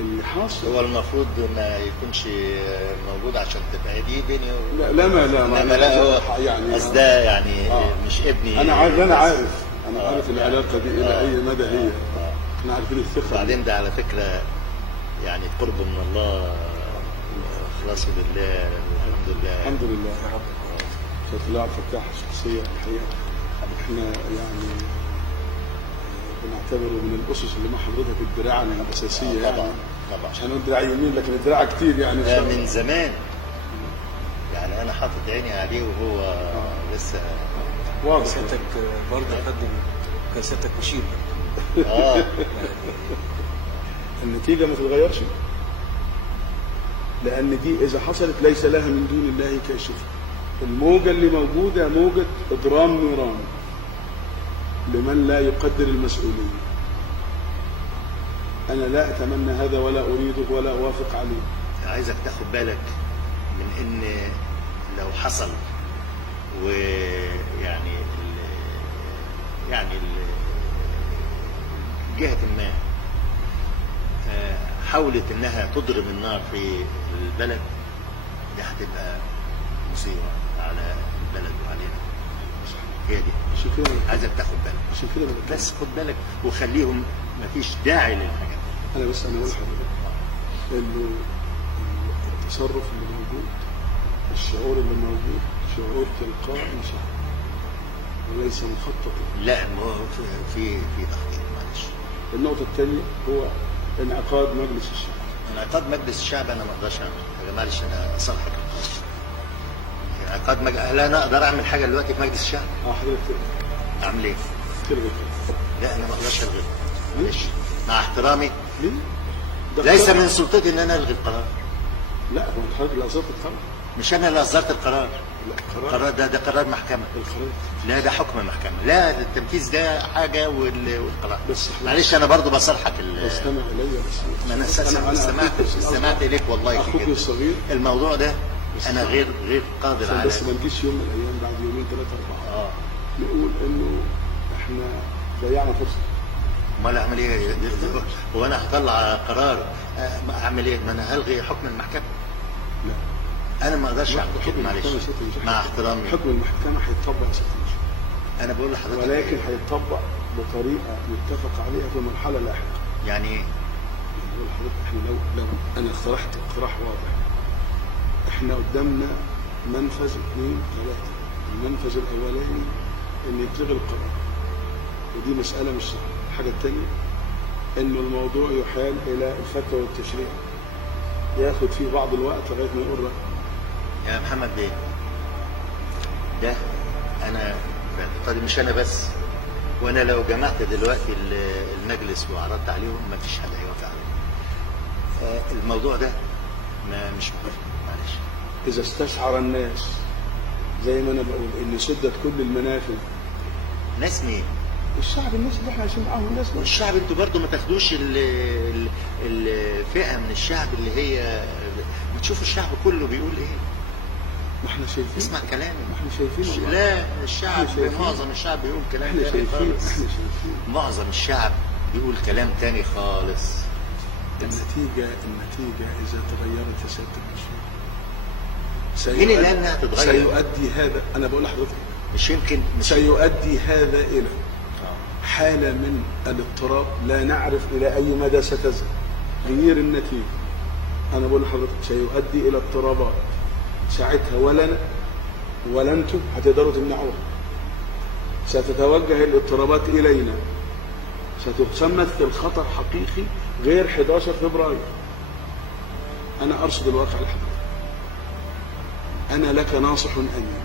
اللي حاصل هو المفروض ما يكونش موجود عشان تبقى دي بيني لا لا ما لا هو يعني ده يعني مش ابني. انا عارف العلاقه دي الى اي مدى هي. احنا عارفين الثقه. بعدين ده على فكره يعني قرب من الله، اخلاص لله، الحمد لله يا رب. فتلاعب فتاح شخصيه الحقيقه احنا يعني بنعتبره من الاسس اللي مع حضرتك الدراع الاساسيه. طبعا يعني عشان نقول دراع يمين لكن الدراع كتير يعني ده من زمان يعني انا حاطط عيني عليه وهو لسه واضح. سيادتك برضه قدم كاساتك مشير. النتيجه ما تتغيرش، لان دي اذا حصلت ليس لها من دون الله كاشف. الموجه اللي موجوده موجه اضرام نيران لمن لا يقدر المسؤوليه. انا لا اتمنى هذا ولا اريده ولا اوافق عليه. عايزك تاخد بالك من ان لو حصل ويعني جهة ما حاولت انها تضرم النار في البلد، دي هتبقى مصيبة على البلد وعلينا. هي دي عشان كده عايزك تاخد بالك، عشان كده بس خد بالك وخليهم مفيش داعي للحاجات. انا بس اقول لحضرتك انه التصرف اللي موجود، الشعور اللي موجود شعور تلقائي شعور وليس مخطط. لا في تخطيط. معلش. النقطة الثانية هو انعقاد مجلس الشعب. انعقاد مجلس الشعب انا ما اقدرش اعمل، معلش انا اصالحك. انعقاد هل انا اقدر اعمل حاجة دلوقتي في مجلس الشعب؟ حضرتك اعمل ايه؟ تلغي. لا انا ما اقدرش الغي. معلش مع احترامي ليه؟ ليس من سلطتي ان انا الغي القرار. لا هو حضرتك اللي اصدرت القرار. مش انا اللي اصدرت القرار. لا القرار ده قرار محكمة. القرار لا ده حكم محكمة. لا ده التنفيذ ده حاجة والقرار. بس معلش انا برضو بصالحك. استمع الي بس. ما انا استمعت اليك والله. اخوك الصغير الموضوع ده انا غير قادر على. بس ما نجيش يوم من الايام بعد يومين ثلاثة أربعة نقول انه احنا ضيعنا فرصة. امال اعمل ايه؟ هو انا هطلع قرار اعمل ايه؟ ما انا هلغي حكم المحكمة. لا انا ما اقدرش اعمل كده. معلش مع احترامي. حكم المحكمة هيتطبق يا ستي، انا بقول لحضرتك ولكن هيتطبق بطريقة متفق عليها في مرحلة لاحقة. يعني ايه؟ بقول لحضرتك احنا لو انا اقترحت اقتراح واضح، احنا قدامنا منفذ 2 3. المنفذ الاولاني ان يتلغي القرار، ودي مسألة مش سهلة. الحاجة الثانية انه الموضوع يحال الى الفتوى والتشريع، ياخد فيه بعض الوقت لغاية ما يقول رأي. يا محمد بيه، ده انا باعتقادي مش انا بس، وانا لو جمعت دلوقتي المجلس وعرضت عليهم ما فيش حد هيوافق عليه. الموضوع ده مش موافق. معلش. اذا استشعر الناس زي ما انا بقول ان سدت كل المنافذ. ناس مين؟ الشعب، الناس اللي احنا عايشين معاهم. الناس والشعب انتوا برضه ما تاخدوش الفئه من الشعب اللي هي بتشوفوا الشعب كله بيقول ايه. ما احنا شايفين. اسمع كلامي. ما احنا شايفين. لا الشعب معظم الشعب بيقول كلام احنا تاني خالص. احنا شايفين. معظم الشعب بيقول كلام تاني خالص. النتيجة إذا تغيرت يا سيادة المشير مين اللي قال انها تتغير؟ سيؤدي هذا، أنا بقول لحضرتك مش يمكن سيؤدي هذا إلى حالة من الاضطراب لا نعرف إلى أي مدى ستذهب. غير النتيجة أنا بقول لحضرتك سيؤدي إلى اضطرابات، ساعتها ولا أنتم هتقدروا تمنعوها. ستتوجه الاضطرابات إلينا، ستمثل خطر حقيقي غير 11 فبراير. أنا أرصد الواقع لحضرتك. أنا لك ناصح أمين.